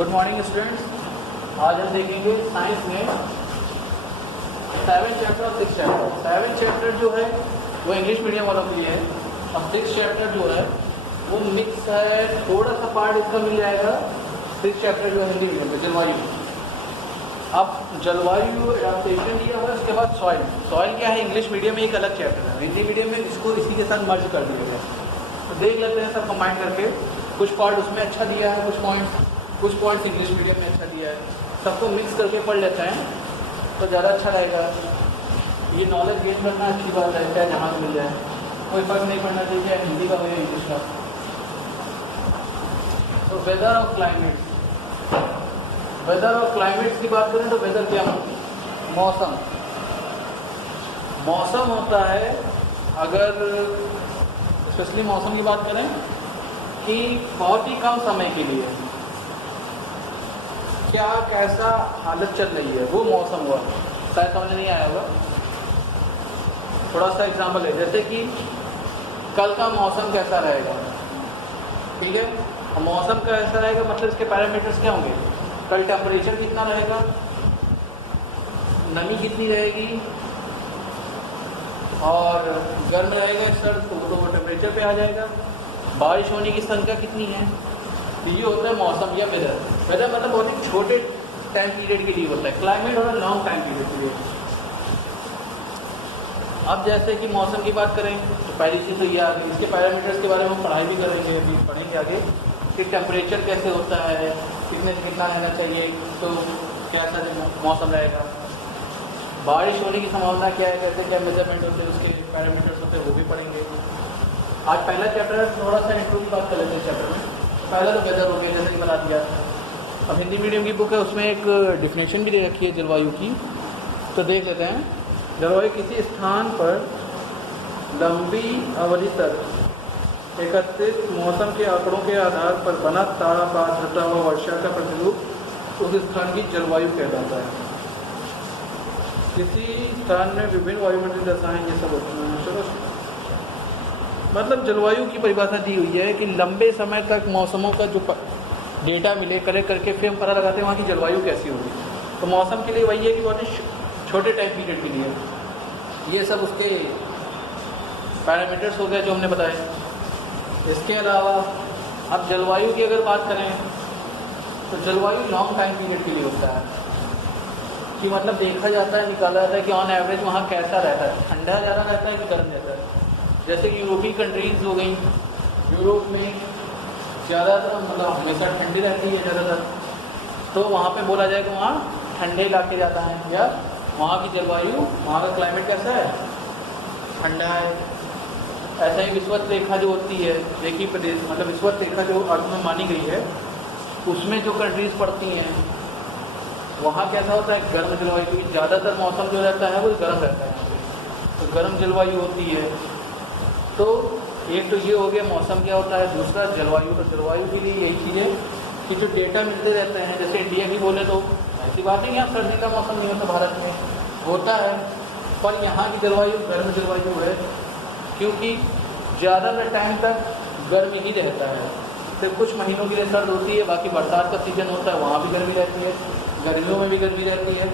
Good morning students. आज हम देखेंगे साइंस में 7 चैप्टर और 6 चैप्टर। 7 चैप्टर जो है वो इंग्लिश मीडियम वालों के लिए है। अब 6 चैप्टर जो है वो मिक्स है, थोड़ा सा पार्ट इसका मिल जाएगा। 6 चैप्टर जो है हिंदी मीडियम में जलवायु। अब जलवायु एडाप्टेशन दिया हुआ, उसके बाद सॉइल। सॉइल क्या है, इंग्लिश मीडियम में एक अलग चैप्टर है, हिंदी मीडियम में इसको इसी के साथ मर्ज कर दिया गया। तो देख लेते हैं सब कंबाइन करके। कुछ पार्ट उसमें अच्छा दिया है, कुछ पॉइंट्स इंग्लिश मीडियम में अच्छा दिया है। सबको मिक्स करके पढ़ लेते हैं तो ज़्यादा अच्छा रहेगा। ये नॉलेज गेन करना अच्छी बात है, चाहे जहाँ मिल जाए, कोई फर्क नहीं पड़ना चाहिए, चाहे हिंदी का हो या इंग्लिश का। तो वेदर और क्लाइमेट, वेदर और क्लाइमेट्स की बात करें तो वेदर क्या होती है? मौसम। मौसम होता है, अगर स्पेशली मौसम की बात करें कि बहुत ही कम समय के लिए क्या कैसा हालत चल रही है, वो मौसम हुआ। शायद समझ नहीं आया होगा। थोड़ा सा एग्जांपल है, जैसे कि कल का मौसम कैसा रहेगा, ठीक है। और मौसम कैसा रहेगा मतलब इसके पैरामीटर्स क्या होंगे? कल टेम्परेचर कितना रहेगा, नमी कितनी रहेगी, और गर्म रहेगा सर्द तो टेम्परेचर पे आ जाएगा। बारिश होने की संख्या कितनी है, ये होता है मौसम या वेदर। वेदर मतलब बहुत ही छोटे टाइम पीरियड के लिए होता है, क्लाइमेट होता है लॉन्ग टाइम पीरियड के लिए। अब जैसे कि मौसम की बात करें तो पहली चीज़ तो ये आ गई, इसके पैरामीटर्स के बारे में हम पढ़ाई भी करेंगे, अभी पढ़ेंगे आगे कि टेम्परेचर कैसे होता है, कितने से कितना रहना चाहिए, तो कैसा मौसम रहेगा। बारिश होने की संभावना क्या है, कैसे क्या मेजरमेंट होते हैं, उसके पैरामीटर्स होते हैं, वो भी पढ़ेंगे। आज पहला चैप्टर है, थोड़ा सा इंट्रो की बात कर लेते हैं चैप्टर में। पहला तो वेदर हो गया, जैसे कि बता दिया। अब हिंदी मीडियम की बुक है, उसमें एक डिफिनेशन भी दे रखी है जलवायु की, तो देख लेते हैं। जलवायु किसी स्थान पर लंबी अवधि तक एकत्रित मौसम के आंकड़ों के आधार पर बना ताप, आर्द्रता व वर्षा का प्रतिरूप उस स्थान की जलवायु कहलाता है। किसी स्थान में विभिन्न वायुमंडलीय दशाएं ये सब होती हैं। चलो, मतलब जलवायु की परिभाषा दी हुई है कि लंबे समय तक मौसमों का जो डेटा मिले, कलेक्ट करके फिर हम पता लगाते हैं वहाँ की जलवायु कैसी होगी। तो मौसम के लिए वही है कि बहुत ही छोटे टाइम पीरियड के लिए ये सब उसके पैरामीटर्स हो गए जो हमने बताए। इसके अलावा अब जलवायु की अगर बात करें तो जलवायु लॉन्ग टाइम पीरियड के लिए होता है, कि मतलब देखा जाता है, निकाला जाता है कि ऑन एवरेज वहाँ कैसा रहता है, ठंडा ज़्यादा रहता है कि गर्म रहता है। जैसे कि यूरोपीय कंट्रीज़ हो गई, यूरोप में ज़्यादातर मतलब हमेशा ठंडी रहती है ज़्यादातर, तो वहाँ पे बोला जाए कि वहाँ ठंडे इलाके ज़्यादा हैं, या वहाँ की जलवायु, वहाँ का क्लाइमेट कैसा है, ठंडा है। ऐसा ही विषुवत रेखा जो होती है, एक ही प्रदेश मतलब विषुवत रेखा जो अर्थ में मानी गई है, उसमें जो कंट्रीज़ पड़ती हैं वहाँ कैसा होता है, गर्म जलवायु, क्योंकि ज़्यादातर मौसम जो रहता है वो गर्म रहता है, तो गर्म जलवायु होती है। तो एक तो ये हो गया मौसम क्या होता है, दूसरा जलवायु। तो जलवायु के लिए यही चीज़ है कि जो डेटा मिलते रहते हैं, जैसे इंडिया की बोले तो ऐसी बात नहीं, यहाँ सर्दी का मौसम नहीं होता, भारत में होता है, पर यहाँ की जलवायु गर्म जलवायु है, क्योंकि ज़्यादातर टाइम तक गर्म ही रहता है। फिर कुछ महीनों के लिए सर्द होती है, बाकी बरसात का सीजन होता है, वहाँ भी गर्मी रहती है, गर्मियों में भी गर्मी रहती है।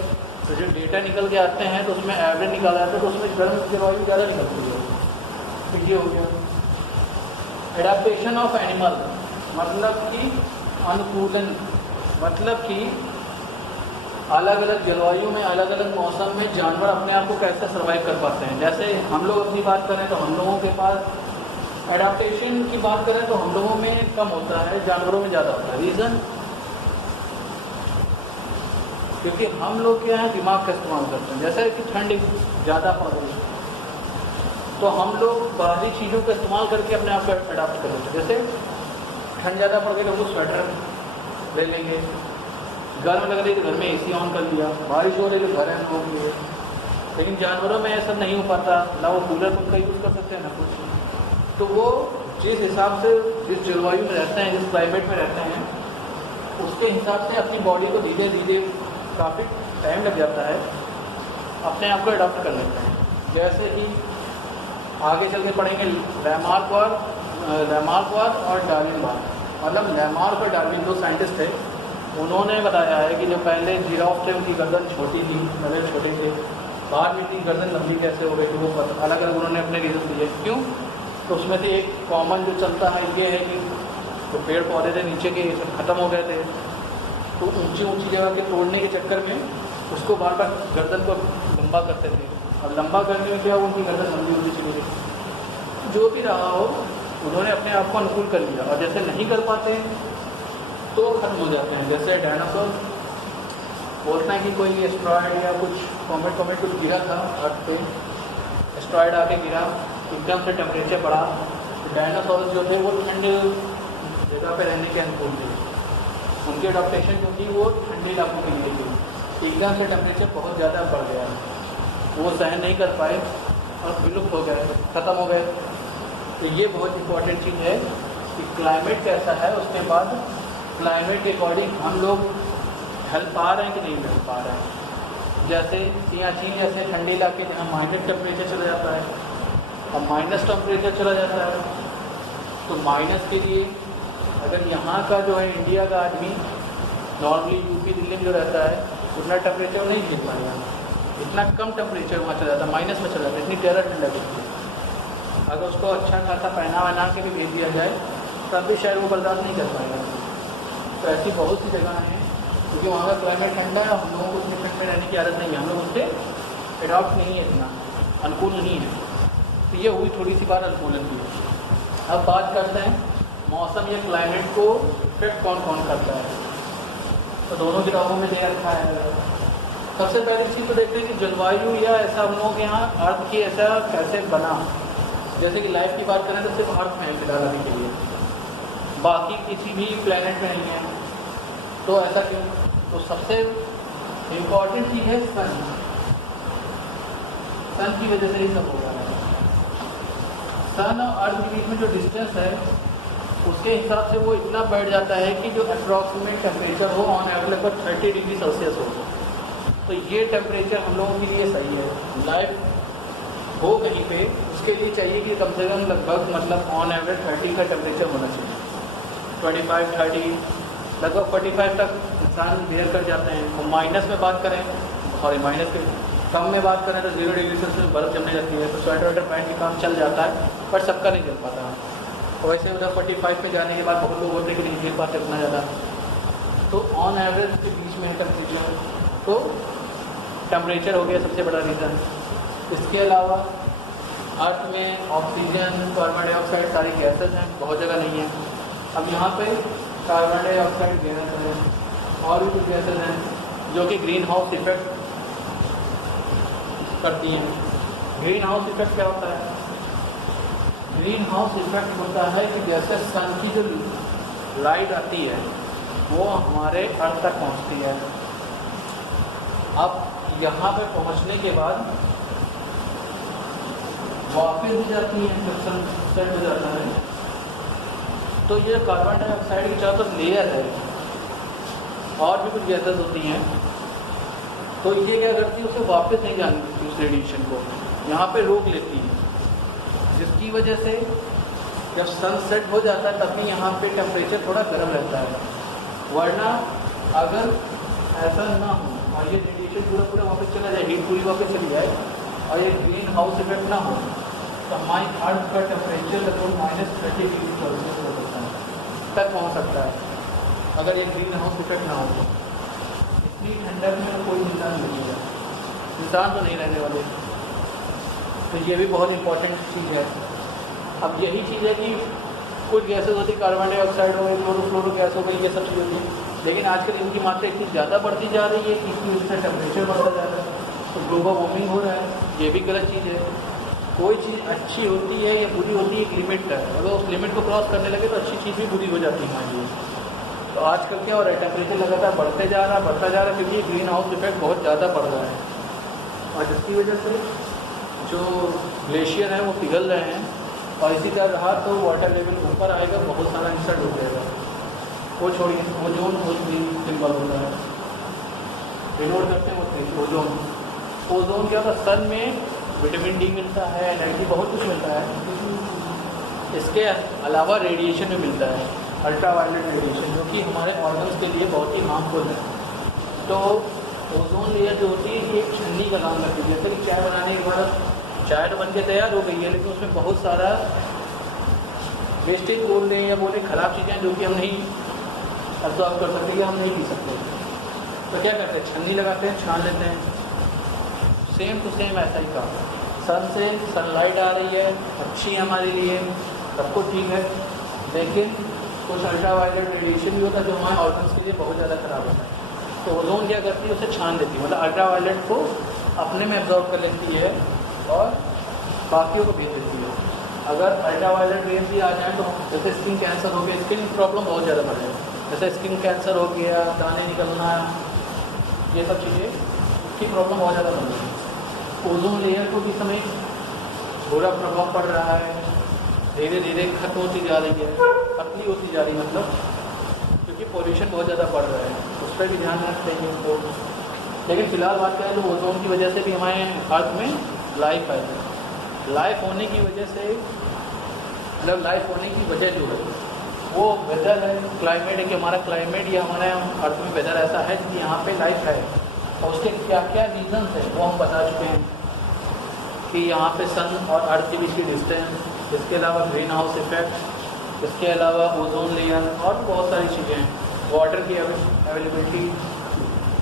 तो जो डेटा निकल के आते हैं तो उसमें एवरेज निकाला जाता है, तो उसमें गर्म जलवायु ज़्यादा निकलती है। तो ये हो गया। एडाप्टेशन ऑफ एनिमल मतलब कि अनुकूलन, मतलब कि अलग अलग जलवायु में, अलग अलग मौसम में जानवर अपने आप को कैसे सर्वाइव कर पाते हैं। जैसे हम लोग अपनी बात करें तो हम लोगों के पास एडाप्टेशन की बात करें तो हम लोगों में कम होता है, जानवरों में ज़्यादा होता है। रीज़न, क्योंकि हम लोग क्या है, दिमाग का इस्तेमाल करते हैं। जैसे कि ठंड ज़्यादा पड़ रही है तो हम लोग बाहरी चीज़ों का इस्तेमाल करके अपने आप को अडाप्ट कर लेते हैं। जैसे ठंड ज़्यादा पड़ गई तो वो स्वेटर ले लेंगे, गर्म लग रही तो घर में एसी ऑन कर लिया, बारिश हो रही तो घर में रोक लिए। लेकिन जानवरों में ऐसा नहीं हो पाता, ना वो कूलर पंखा यूज़ कर सकते हैं ना कुछ। तो वो जिस हिसाब से जिस जलवायु में रहते हैं, जिस क्लाइमेट में रहते हैं, उसके हिसाब से अपनी बॉडी को धीरे धीरे, काफ़ी टाइम लग जाता है, अपने आप को अडॉप्ट कर लेते हैं। जैसे कि आगे चल के पढ़ेंगे लैमार्क और डार्विन। मतलब लैमार्क और डार्विन दो साइंटिस्ट थे, उन्होंने बताया है कि जो पहले जिराफ थे उनकी गर्दन छोटी थी, नज़र छोटे थे, बाद में इतनी गर्दन लंबी कैसे हो गई थी वो अलग अलग उन्होंने अपने रीज़न दिए क्यों। तो उसमें से एक कॉमन जो चलता है ये है कि तो पेड़ पौधे थे नीचे के सब खत्म हो गए थे, तो ऊंची ऊंची जगह के तोड़ने के चक्कर में उसको बार बार गर्दन को लंबा करते थे, और लंबा करने में क्या हुआ उनकी गर्दन लंबी होती चली गई। जो भी रहा हो उन्होंने अपने आप को अनुकूल कर लिया, और जैसे नहीं कर पाते तो खत्म हो जाते हैं। जैसे डायनासोर बोलते हैं कि कोई एस्ट्रॉयड या कुछ कॉमेट कुछ गिरा था अर्थ पे, एस्ट्रॉयड आके गिरा, एकदम से टेम्परेचर बढ़ा, तो डायनासोर जो थे वो ठंडे जगह पे रहने के अनुकूल थे, उनकी अडॉप्टेशन क्योंकि वो ठंडे इलाकों के लिए थी। एकदम से टेम्परेचर बहुत ज़्यादा बढ़ गया, वो सहन नहीं कर पाए और विलुप्त हो गए, ख़त्म हो गए। तो ये बहुत इंपॉर्टेंट चीज़ है कि क्लाइमेट कैसा है, उसके बाद क्लाइमेट के अकॉर्डिंग हम लोग ढल पा रहे हैं कि नहीं ढल पा रहे हैं। जैसे सियाचिन जैसे ठंडे इलाके जहाँ माइनस टेम्परेचर चला जाता है, और माइनस टेम्परेचर चला जाता है, तो माइनस के लिए अगर यहाँ का जो है इंडिया का आदमी नॉर्मली यूपी दिल्ली में जो रहता है उतना टेम्परेचर नहीं झेल पाएगा, इतना कम टेम्परेचर वहाँ चला जाता है, माइनस में चला जाता है, इतनी टेरा ठंडक होती है। अगर उसको अच्छा खासा पहना के भी भेज दिया जाए तब भी शायद वो बर्दाश्त नहीं कर पाएगा। तो ऐसी बहुत सी जगह हैं क्योंकि वहाँ का क्लाइमेट ठंडा है, हम लोगों को उतने ठंड में रहने की आदत नहीं है, हम लोग उससे एडॉप्ट नहीं है, इतना अनुकूल नहीं है। तो ये हुई थोड़ी सी बात अनुकूलन की। अब बात करते हैं मौसम या क्लाइमेट को इफेक्ट कौन कौन करता है। तो दोनों किताबों में दे रखा है। सबसे पहली चीज़ तो देखते हैं कि जलवायु या ऐसा हम लोगों के यहाँ अर्थ की ऐसा कैसे बना। जैसे कि लाइफ की बात करें तो सिर्फ अर्थ में फिलहाल अभी के लिए, बाकी किसी भी प्लेनेट में नहीं है। तो ऐसा क्यों? तो सबसे इम्पॉर्टेंट चीज़ है सन। सन की वजह से ही सब हो रहा है। सन और अर्थ के बीच में जो डिस्टेंस है उसके हिसाब से वो इतना बढ़ जाता है कि जो अप्रॉक्सीमेट टेम्परेचर हो ऑन एवरेज लगभग 30 डिग्री सेल्सियस हो। तो ये टेम्परेचर हम लोगों के लिए सही है। लाइफ हो कहीं पे उसके लिए चाहिए कि कम से कम लगभग मतलब ऑन एवरेज 30 का टेम्परेचर होना चाहिए। 25, 30 लगभग 45 तक इंसान बेयर कर जाते हैं। और माइनस में बात करें, सॉरी माइनस के कम में बात करें तो 0 डिग्री सेल्सियस में बर्फ़ जमने लगती है, तो स्वेटर वेटर पहन के काम चल जाता है, पर सबका नहीं चल पाता। और वैसे उधर 45 पे जाने के बाद बहुत लोग बोलते हैं कि नहीं झेल पाते उतना ज़्यादा। तो ऑन एवरेज के बीच में है टेम्परेचर, तो टेम्परेचर हो गया सबसे बड़ा रीज़न। इसके अलावा अर्थ में ऑक्सीजन, कार्बन डाइऑक्साइड सारी गैसेज हैं, बहुत जगह नहीं है। अब यहाँ पे कार्बन डाइऑक्साइड गैस है और भी कुछ गैसेज हैं जो कि ग्रीन हाउस इफेक्ट करती हैं। ग्रीन हाउस इफेक्ट क्या होता है? ग्रीन हाउस इफेक्ट होता है कि जैसे सन की जो लाइट आती है वो हमारे अर्थ तक पहुँचती है। अब यहाँ पे पहुँचने के बाद वापस भी जाती है, जब सन सेट हो जाता है तो ये कार्बन डाइऑक्साइड की चारों तरफ लेयर है और भी कुछ गैसेस होती हैं, तो ये क्या करती है उसे वापस नहीं जाने देती उस रेडिएशन को, यहाँ पे रोक लेती है, जिसकी वजह से जब सन सेट हो जाता है तब भी यहाँ पे टेम्परेचर थोड़ा गर्म रहता है। वरना अगर ऐसा ना हो और ये रेडिएशन पूरा वापस चला जाए, हीट पूरी वापस चली जाए और ये ग्रीन हाउस इफेक्ट ना हो तो हमारी अर्थ का टेम्परेचर लगभग -30 डिग्री सेल्सियस हो सकता है, तक पहुँच सकता है अगर ये ग्रीन हाउस इफेक्ट ना हो तो। इतनी ठंडक में कोई इंसान नहीं है, इंसान तो नहीं रहने वाले। तो ये भी बहुत इंपॉर्टेंट चीज़ है। अब यही चीज़ है कि कुछ गैसेज होती, कार्बन डाइऑक्साइड हो गई, क्लोरो गैस हो गई, ये सब चीज़ होती है, लेकिन आजकल इनकी मात्रा इतनी ज़्यादा बढ़ती जा रही है कि इसकी वजह से टेम्परेचर बढ़ता जा रहा है, तो ग्लोबल वार्मिंग हो रहा है। ये भी गलत चीज़ है। कोई चीज़ अच्छी होती है या बुरी होती है एक लिमिट है, अगर उस लिमिट को क्रॉस करने लगे तो अच्छी चीज़ भी बुरी हो जाती है हमारे लिए। तो आजकल क्या हो रहा है, टेम्परेचर लगातार बढ़ता जा रहा है क्योंकि ग्रीन हाउस इफेक्ट बहुत ज़्यादा बढ़ रहा है, और जिसकी वजह से जो ग्लेशियर हैं वो पिघल रहे हैं, और इसी तरह रहा तो वाटर लेवल ऊपर आएगा, बहुत सारा इंसल्ट हो जाएगा। वो छोड़िए, ओजोन सिंबल होता है, डिनोट करते हैं वो ओजोन। ओजोन क्या होता है, सन में विटामिन डी मिलता है, एनर्जी बहुत कुछ मिलता है, इसके अलावा रेडिएशन भी मिलता है। अल्ट्रावायलेट रेडिएशन, जो कि हमारे ऑर्गन्स के लिए बहुत ही हार्मफुल है। तो ओजोन लेयर जो होती है ये एक छन्नी का काम करती है। जैसे कि चाय बनाने के बाद चाय तो बन के तैयार हो गई है, लेकिन उसमें बहुत सारा वेस्टेज बोल दें या बोले ख़राब चीज़ें जो कि हम नहीं अब्जॉर्व कर सकते या हम नहीं पी सकते, तो क्या करते हैं, छन्नी लगाते हैं, छान लेते हैं। सेम टू सेम ऐसा ही काम, सन से सनलाइट आ रही है, अच्छी है हमारे लिए, सब कुछ ठीक है, लेकिन कुछ अल्ट्रावायलेट रेडिएशन भी होता है जो हमारे ऑर्गन्स के लिए बहुत ज़्यादा ख़राब होता है। तो ओजोन क्या करती है, उसे छान देती है, मतलब अल्ट्रावायलेट को अपने में एब्जॉर्व कर लेती है और बाकियों को भेज देती है। अगर अल्ट्रावायलेट रेज भी आ जाए तो जैसे स्किन कैंसर हो गया, स्किन प्रॉब्लम बहुत ज़्यादा बढ़ जाए, जैसे स्किन कैंसर हो गया, दाने निकलना, ये सब चीज़ें की प्रॉब्लम बहुत ज़्यादा बढ़ रही है। ओजोन लेयर को भी समय बुरा प्रभाव पड़ रहा है, धीरे धीरे खत्म होती जा रही है, पतली होती जा रही है, मतलब क्योंकि पॉल्यूशन बहुत ज़्यादा बढ़ रहा है, उस पर भी ध्यान रखते हैं तो। लेकिन फ़िलहाल बात करें तो ओजोन की वजह से भी हमारे अर्थ में लाइफ है। लाइफ होने की वजह से, मतलब लाइफ होने की वजह जो है वो वेदर है, क्लाइमेट है, कि हमारा क्लाइमेट या हमारे अर्थ में वेदर ऐसा है कि यहाँ पे लाइफ है। और उसके क्या क्या रीजंस हैं वो हम बता चुके हैं कि यहाँ पे सन और अर्थ के बीच की डिस्टेंस, इसके अलावा ग्रीन हाउस इफेक्ट, इसके अलावा ओजोन लेयर और भी बहुत सारी चीज़ें हैं, वाटर की अवेलेबिलिटी,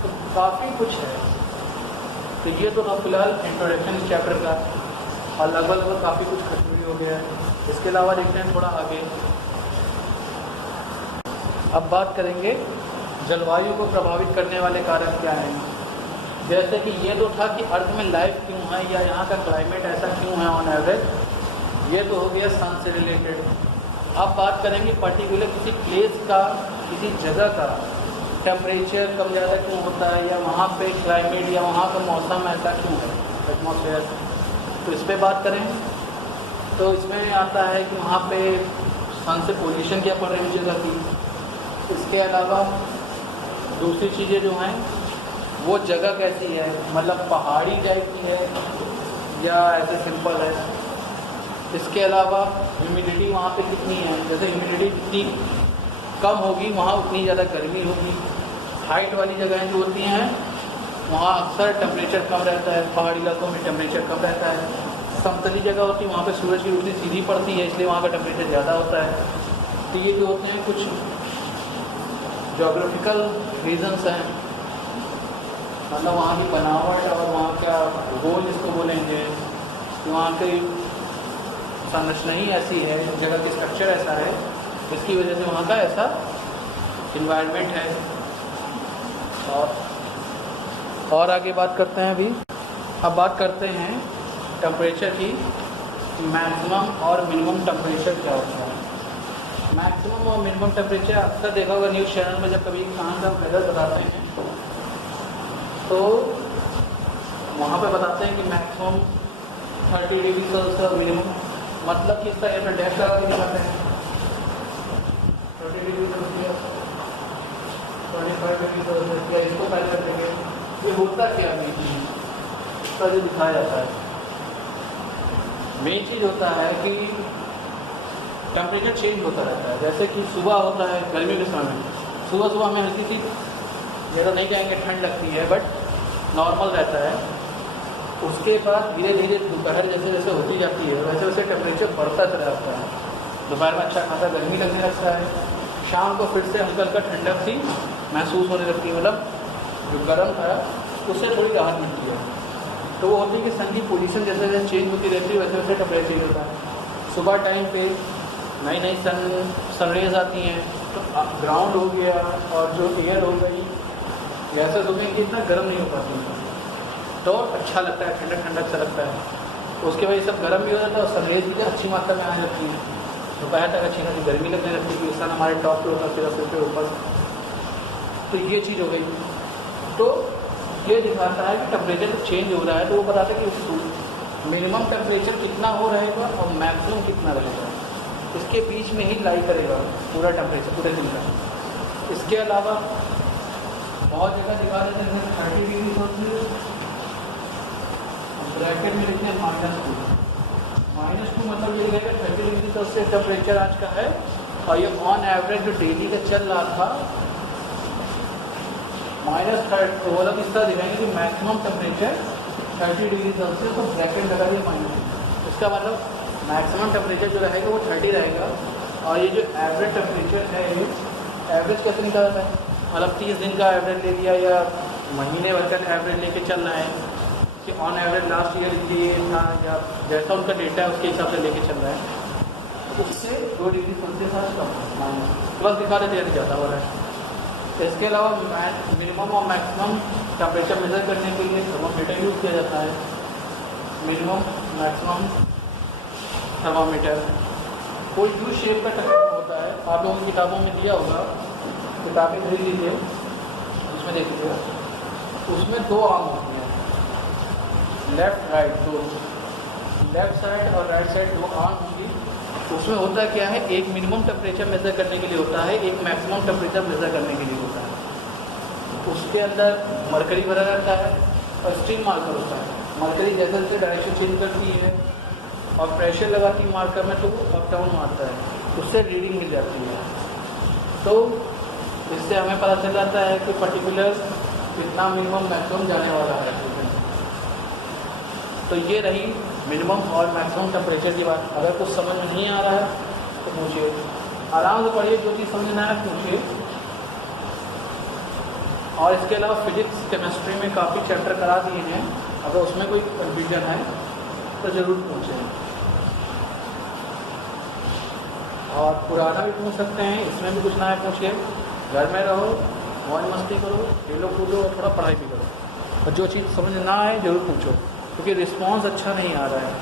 तो काफ़ी कुछ है। तो ये तो अब फिलहाल इंट्रोडक्शन इस चैप्टर का, और लगभग काफ़ी कुछ खत्म भी हो गया है। इसके अलावा देखते हैं थोड़ा आगे, अब बात करेंगे जलवायु को प्रभावित करने वाले कारक क्या हैं। जैसे कि ये तो था कि अर्थ में लाइफ क्यों है या यहाँ का क्लाइमेट ऐसा क्यों है ऑन एवरेज, ये तो हो गया सन से रिलेटेड। अब बात करेंगे पर्टिकुलर किसी प्लेस का, किसी जगह का टेम्परेचर कम ज़्यादा क्यों होता है, या वहाँ पे क्लाइमेट या वहाँ का मौसम ऐसा क्यों है, एटमॉस्फेयर। तो इस पर बात करें तो इसमें आता है कि वहाँ पे सन से पोल्यूशन क्या पड़ रही है जगह की। इसके अलावा दूसरी चीज़ें जो हैं वो जगह कैसी है, मतलब पहाड़ी टाइप की है या ऐसे सिंपल है। इसके अलावा ह्यूमिडिटी वहाँ पे कितनी है, जैसे ह्यूमिडिटी जितनी कम होगी वहाँ उतनी ज़्यादा गर्मी होगी। हाइट वाली जगहें जो होती हैं वहाँ अक्सर टेम्परेचर कम रहता है, पहाड़ी इलाकों में टेम्परेचर कम रहता है। समतली जगह होती है वहाँ पे सूरज की रोशनी सीधी पड़ती है, इसलिए वहाँ का टेम्परेचर ज़्यादा होता है। तो ये जो होते हैं कुछ जोग्राफिकल रीजंस हैं, मतलब वहाँ की बनावट और वहाँ का भूगोल जिसको बोलेंगे, वहाँ की संरचना ही ऐसी है, जगह की स्ट्रक्चर ऐसा है, इसकी वजह से वहाँ का ऐसा इन्वायरमेंट है। और आगे बात करते हैं अभी। अब बात करते हैं टेम्परेचर की, मैक्सिमम और मिनिमम टेम्परेचर क्या होता है। मैक्सिमम और मिनिमम टेम्परेचर अक्सर देखा होगा न्यूज़ चैनल में, जब कभी कहाँ का वेदर बताते हैं तो वहाँ पे बताते हैं कि मैक्सिमम 30 डिग्री सेल्सियस, मिनिमम मतलब कि इसका यहाँ डेप्थ लगा के दिखाते हैं 30 डिग्री सेल्सियस, 25 डिग्री सेल्सियस, या इसको पहले कर देंगे। ये होता क्या मेन चीज़, इसका जो दिखाया जाता है मेन चीज़ होता है कि टेम्परेचर चेंज होता रहता है। जैसे कि सुबह होता है गर्मी के समय में, सुबह सुबह हमें हल्की सी, ये तो नहीं कहेंगे ठंड लगती है, बट नॉर्मल रहता है। उसके बाद धीरे धीरे दोपहर जैसे जैसे होती जाती है वैसे वैसे टेम्परेचर बढ़ता चला जाता है। दोपहर में अच्छा खासा गर्मी लगने लगता है, शाम को फिर से हल्का हल्का ठंडक सी महसूस होने लगती है, मतलब जो गर्म था उससे थोड़ी राहत मिलती है। तो वो होती है कि सन की पोजीशन जैसे जैसे चेंज होती रहती है वैसे वैसे टेम्परेचर चेंज होता है। सुबह टाइम पे नई नई सनरेज आती हैं तो ग्राउंड हो गया और जो एयर हो गई वैसे सुबह कि इतना गर्म नहीं हो पाती, तो अच्छा लगता है, ठंडक ठंडक सा लगता है। उसके बाद ये सब गर्म भी हो जाता है और सनरेज भी अच्छी मात्रा में आ जाती है, दोपहर तक अच्छी खासी गर्मी लगने लगती है, सन हमारे टॉप पे होता है, सिर्फ सिर पे ऊपर। तो ये चीज़ हो गई। तो ये दिखाता है कि टेम्परेचर चेंज हो रहा है, तो वो बताता है कि मिनिमम टेम्परेचर कितना हो रहेगा और मैक्सिमम कितना रहेगा, इसके बीच में ही लाई करेगा पूरा टेम्परेचर पूरे दिन का। इसके अलावा बहुत जगह दिखा देते हैं 30 डिग्री सेल्सियस, ब्रैकेट में लिखते हैं -2 मतलब ये रहेगा 30 डिग्री सेल्सियस टेम्परेचर आज का है और ये ऑन एवरेज जो डेली का चल रहा था -30, तो वो लोग इस तरह दिखाएंगे कि मैक्सिमम टेम्परेचर 30 डिग्री सेल्सियस, तो ब्रैकेट लगा दिया माइनस। इसका मतलब मैक्सिमम टेम्परेचर जो रहेगा वो 30 रहेगा, और ये जो एवरेज टेम्परेचर है ये एवरेज कैसे निकालना है, मतलब 30 दिन का एवरेज ले लिया या महीने भर का एवरेज लेके चल रहा है कि ऑन एवरेज लास्ट ईयर ये था, या जैसा उनका डेटा है उसके हिसाब से लेके चल रहा है, उससे 2 डिग्री सेल्सियस आज कम माइनस प्लस दिखा देते हैं ज़्यादा हो रहा है। इसके अलावा मिनिमम और मैक्सिमम टेम्परेचर मेज़र करने के लिए थर्मामीटर यूज़ किया जाता है। मिनिमम मैक्सिमम थर्मामीटर कोई यू शेप का टर्म होता है, आप लोगों की किताबों में दिया होगा, किताबें खरीद लीजिए, उसमें देख लीजिएगा, उसमें 2 आर्म होती हैं, लेफ़्ट राइट दो, लेफ़्ट साइड और राइट साइड 2 आर्म होंगी। उसमें होता क्या है, एक मिनिमम टेम्परेचर मेज़र करने के लिए होता है, एक मैक्सिमम टेम्परेचर मेज़र करने के लिए होता है। उसके अंदर मरकरी भरा रहता है और स्टील मार्कर होता है। मरकरी जैसे जैसे डायरेक्शन चेंज करती है और प्रेशर लगाती है मार्कर में, तो वो अप डाउन मारता है, उससे रीडिंग मिल जाती है। तो इससे हमें पता चल जाता है कि पर्टिकुलर कितना मिनिमम मैक्सिमम जाने वाला है। तो ये रही मिनिमम और मैक्सिमम टेम्परेचर की बात। अगर कुछ समझ में नहीं आ रहा है तो पूछिए, आराम से पढ़िए, जो चीज़ समझ में ना आए पूछिए। और इसके अलावा फिजिक्स केमिस्ट्री में काफ़ी चैप्टर करा दिए हैं, अगर उसमें कोई कन्फ्यूजन है तो ज़रूर पूछें। और पुराना भी पूछ सकते हैं, इसमें भी कुछ ना है पूछिए। घर में रहो, मौज मस्ती करो, खेलो कूदो और थोड़ा पढ़ाई भी करो, और जो चीज़ समझ ना आए ज़रूर पूछो, क्योंकि रिस्पॉन्स अच्छा नहीं आ रहा है।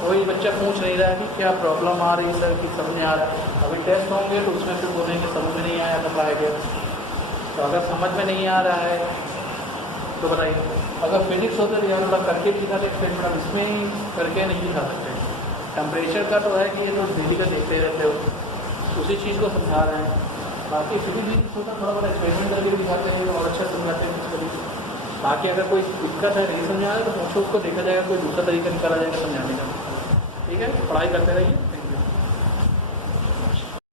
कोई बच्चा पूछ नहीं रहा है कि क्या प्रॉब्लम आ रही है सर, कि समझ नहीं आ रहा है। अभी टेस्ट होंगे तो उसमें फिर बोलेंगे समझ में नहीं आया तो पढ़ाया गया। तो अगर समझ में नहीं आ रहा है तो बताइए, अगर फिजिक्स होता तो यार थोड़ा करके दिखाते, फिर मैडम इसमें करके नहीं दिखा सकते। टेम्परेचर का तो है कि ये तो डेली का देखते रहते हो, उसी चीज़ को समझा रहे हैं। बाकी फिजिक्स होता थोड़ा बड़ा एक्सपेरिमेंट करके दिखाते हैं और अच्छा समझाते हैं कभी। बाकी अगर कोई दिक्कत है, नहीं समझा रहा है तो पूछो, उसको देखा जाएगा, कोई दूसरा तरीका निकाला जाएगा समझाने का। ठीक है, पढ़ाई करते रहिए।